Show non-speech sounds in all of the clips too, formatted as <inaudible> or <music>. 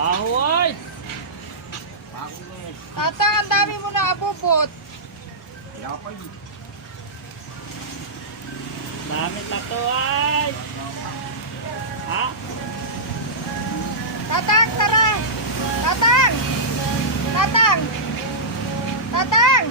Mahuway! Tata, ang dami mo na abubot. Kaya pa yun. Dami tato ay! Ha? Tatang, tara! Tatang! Tatang! Tatang!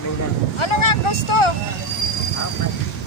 Ano nga gusto? How?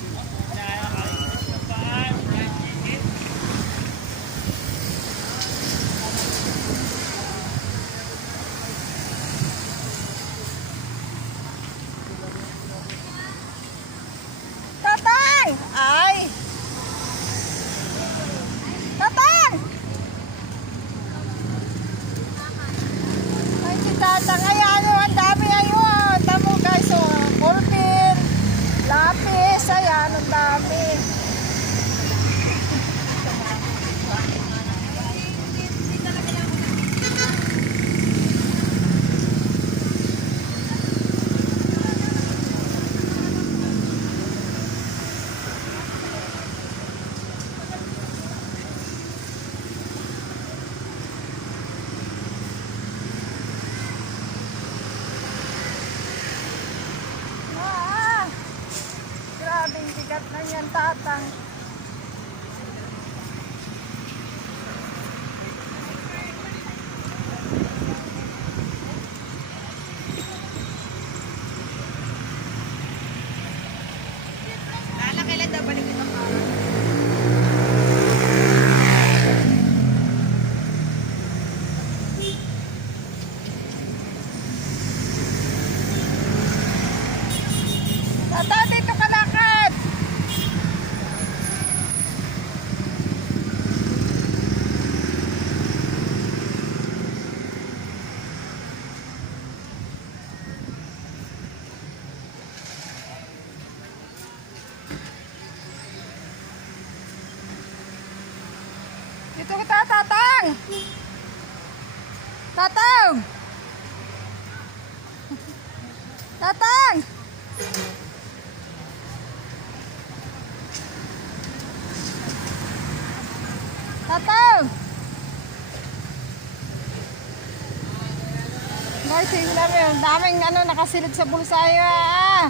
Guys, tingnan mo yun. Daming ano, nakasilid sa bulsa yun. Ah.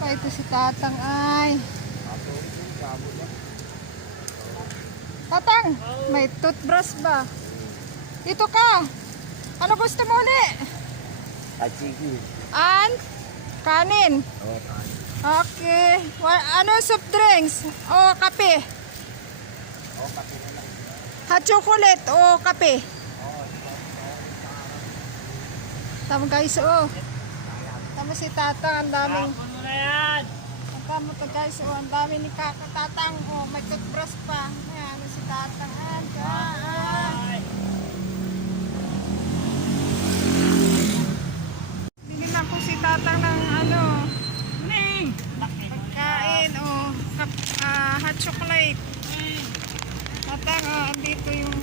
Pa, ito si Tatang ay. Tatang, may toothbrush ba? Dito ka. Ano gusto mo ulit? Kachiki. An? Kanin. Oo, kanin. Okay. Wa- ano soft drinks? O kape? Oo, kasi na lang. Hot chocolate o kape? Tama guys, oh. Tama si Tatang, ang daming... Ano na yan? Tama to guys, oh. Ang dami ni Kaka Tatang, oh. May toothbrush pa. Ayan, ano si Tatang, ah. ah. Ay. Bili na po si Tatang ng ano, Ning! pagkain, oh. Kap, ah, hot chocolate. Tatang, oh. Andito yung...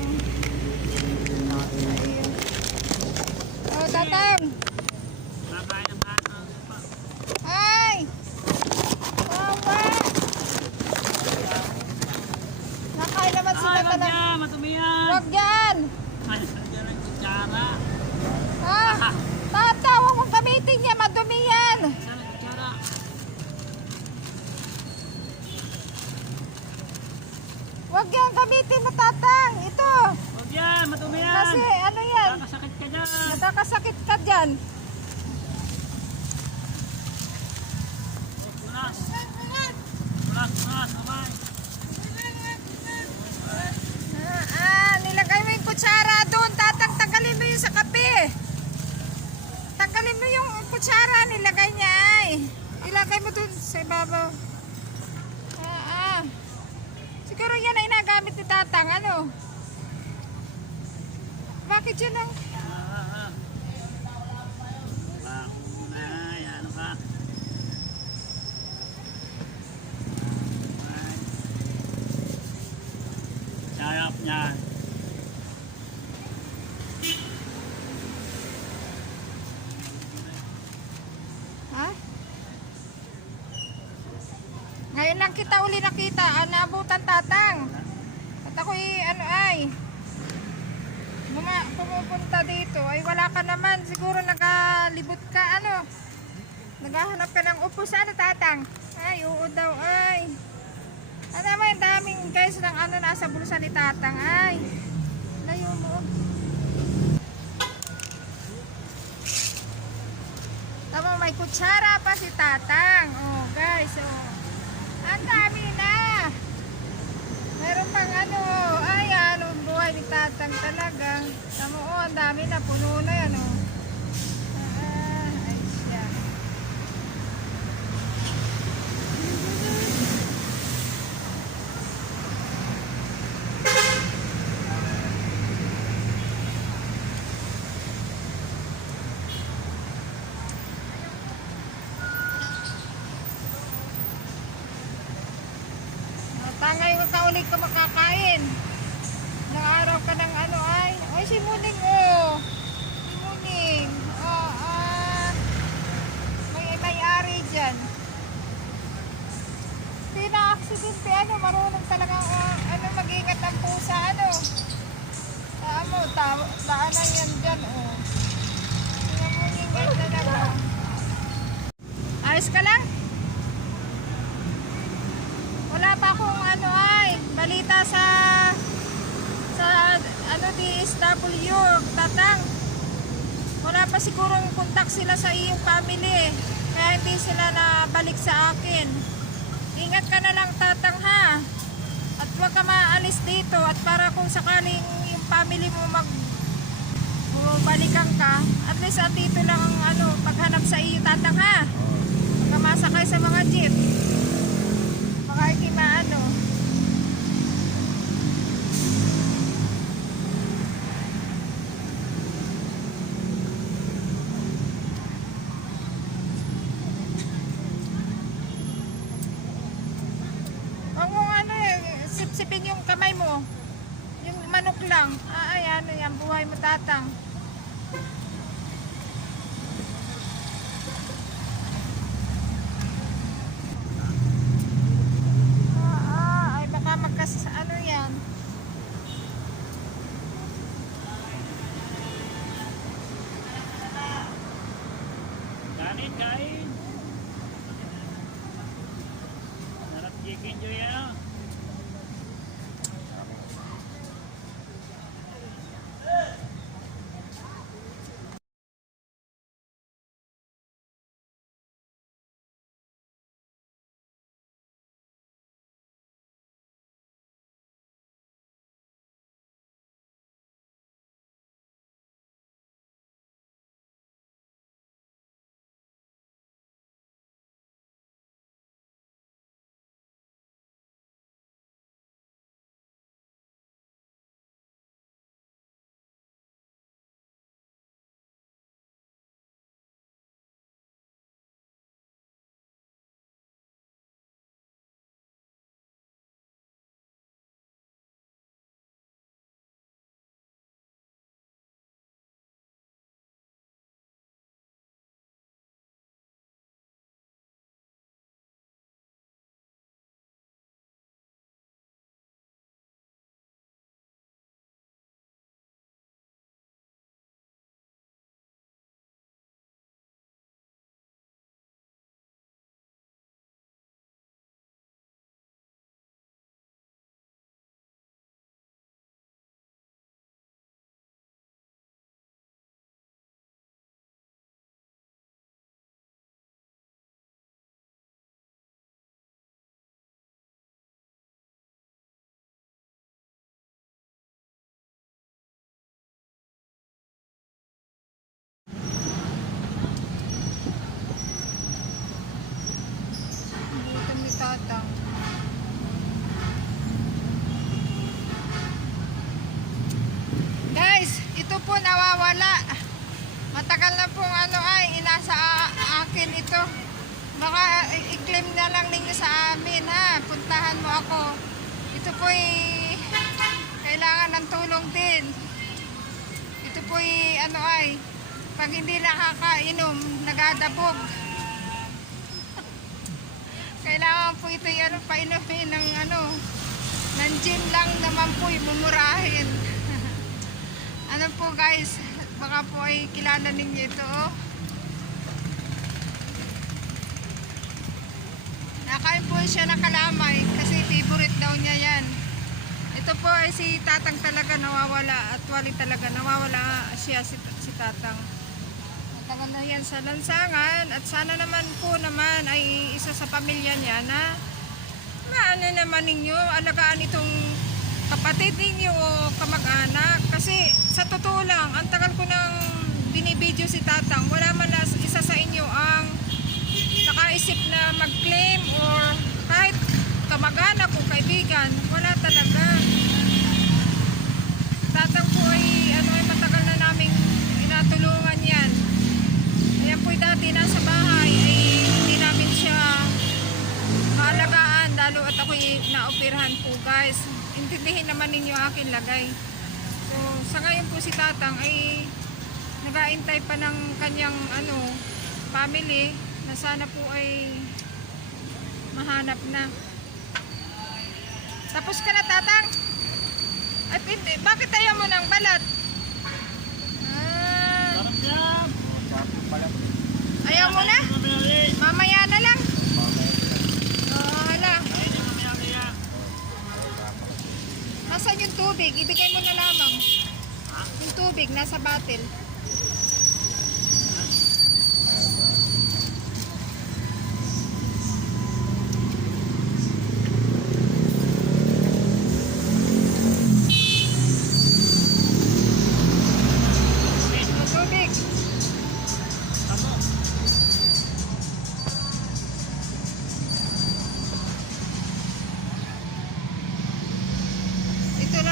Ayun. Oh, Tatang. Babay ng bata. Ay! Mama! Nakain naman si Ay, Tata wag na... yan! Matumi yan! Huwag yan! Ay, nandiyan ang kutsara. Ha? Tata, huwag mong gamitin yan. Madumi yan. Saan ang kutsara? Huwag yan gamitin mo, Tatang. Ito. Wag yan! Matumi yan! Kasi ano yan? Kakasakit ka dyan! Nakakasakit ka dyan. Punas! Punas! Punas! Abay! Ah, ah, nilagay mo yung kutsara doon. Tatang, tanggalin mo yung sa kape. Tanggalin mo yung kutsara. Nilagay niya ay. Ilagay mo doon sa ibabaw. Ah, ah. Siguro yan ay Tatang. Ano? Bakit yun ang... Ah? Ay. Sarap niyan. Ha? Ngayon lang kita uli nakita. Naabutan tatang. Ako'y ano ay. Mga pumupunta dito ay wala ka naman. Siguro nakalibot ka ano. Naghahanap ka ng upo sa ano tatang. Ay, oo daw ay. Ano naman, daming guys ng ano nasa bulsa ni tatang ay. Layo mo. Tama, may kutsara pa si Tatang. Oh, guys, oh. Ang dami na. Meron pang ano, Tatang talaga. Tama, oh, ang dami na. Puno na yan, oh. Ah, ay. Tangay mo ka ulit ka makakain. Ilang araw ka ng ano ay. Ay, si Muning oh. Si Muning. Oh, ah. May may-ari dyan. Aksidente. Ano, marunong talaga oh, ano, mag-ingat ang pusa. Ano. Saan mo, ta daanan yan dyan oh. Tingnan talaga. Ayos ka lang? Wala pa akong ano ay, balita sa sa ano DSW, tatang. Wala pa sigurong kontak sila sa iyong family. Kaya hindi sila nabalik sa akin. Na lang tatang ha. At huwag ka maalis dito. At para kung sakaling yung family mo mag bumalikan ka, at least andito lang ang ano, paghanap sa iyo tatang ha. Huwag ka masakay sa mga jeep. Baka hindi maano. Huwag mong ano eh, sipsipin yung kamay mo. Yung manok joke lang. Ah, ay, ano yan, buhay mo tatang. Ah, ah, ay baka magkas, ano yan. Kanin, kain. Sarap chicken joy yan. Ito po kailangan ng tulong din. Ito po ano ay pag hindi nakakainom, nagadabog. <laughs> Kailangan po ito ano, painumin ng ano, ng gin lang naman po mumurahin. <laughs> ano po guys, baka po ay kilala ninyo ito. oh. Po siya ng kalamay kasi favorite daw niya yan. Ito po ay si Tatang talaga nawawala at wali talaga nawawala siya si, si Tatang. Matagal na yan sa lansangan at sana naman po naman ay isa sa pamilya niya na maano naman ninyo, alagaan itong kapatid ninyo o kamag-anak. Kasi sa totoo lang, ang tagal ko nang binibidyo si Tatang, wala man na isa sa inyo ang nakaisip na mag-claim or kamag-anak o kaibigan, wala talaga. Tatang po ay ano ay matagal na naming inatulungan yan. Ayan po dati nasa bahay ay hindi namin siya maalagaan lalo at ako'y naoperahan po guys. Intindihin naman ninyo akin lagay. So sa ngayon po si Tatang ay nagaintay pa ng kanyang ano family na sana po ay mahanap na. Tapos ka na Tatang? At hindi, bakit ayaw mo ng balat? Ah, ayaw mo na? Mamaya. Na lang. Oo, hala. Nasaan yung tubig? Ibigay mo na lamang. Yung tubig, nasa batil.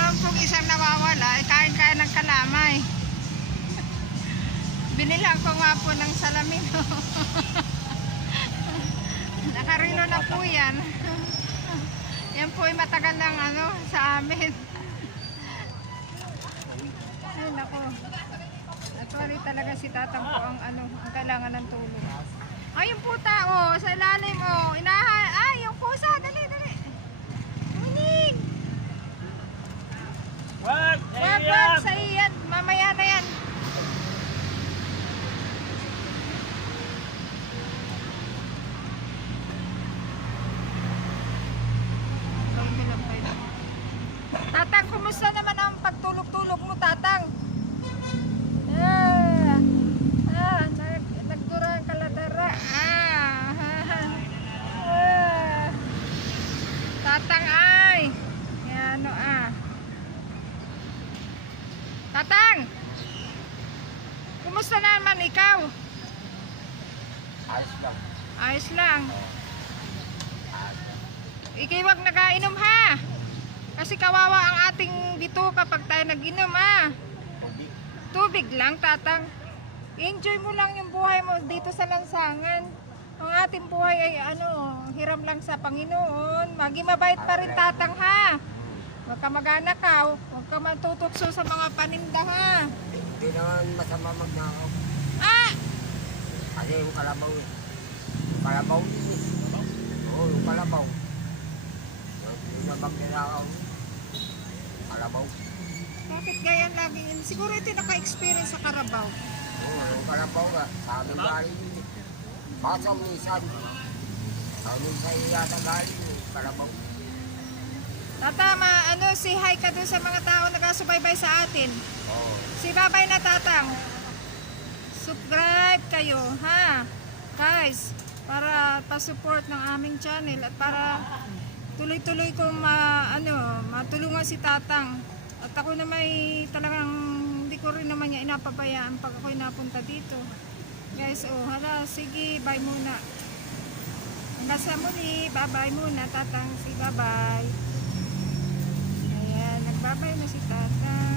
Naman pong isang nawawala, ay kain-kain ng kalamay. <laughs> Binilang ko nga po ng salamin. <laughs> Nakarilo na po yan. <laughs> yan po ay matagal ng ano sa amin. nako. Actually talaga si tatang po ang ano, ang kailangan ng tulong. Ay, yung puta, oh, sa ilalim, oh. Inaha, ay, yung pusa, dali, dali. Uminig. Wag! Wag, wag, sa iyan. Mamaya na yan. Ay, bilang kayo. Tatang, kumusta naman ang pagtulog-tulog mo, Tatang? Ah, ah, nag, nagdura ang kaladara. Ah, ah. Tatang, ay. Yan, ano, ah. Tatang! Kumusta naman ikaw? Ayos lang. Ayos lang. Ikay wag nakainom ha. Kasi kawawa ang ating bito kapag tayo nag-inom ha. Tubig. Tubig lang, tatang. Enjoy mo lang yung buhay mo dito sa lansangan. Ang ating buhay ay ano, hiram lang sa Panginoon. Magi mabait pa rin tatang ha. Huwag ka mag-anakaw. Huwag ka matutokso sa mga paninda ha. Hindi naman masama magnakaw. Ah! Kasi yung kalabaw eh. Kalabaw din eh. Oo, yung kalabaw. Yung nabang ninakaw. Kalabaw. Bakit ganyan lagi? Siguro ito naka-experience sa Carabao. Oo, yung kalabaw nga. Sa amin galing yun eh. Kaso minsan. Sa minsan yata galing eh. Kalabaw. Tatama, ano, si hi ka dun sa mga tao nagasubaybay sa atin. Oo. Si Babay na Tatang. Subscribe kayo, ha? Guys, para pa-support ng aming channel at para tuloy-tuloy kong ma, ano, matulungan si Tatang. Ako na may talagang hindi ko rin naman niya inapabayaan pag ako'y napunta dito. Guys, oh, hala, sige, bye muna. Sa muli, bye-bye muna, Tatang. Si bye-bye. Ayan, nagbabay na si Tatang.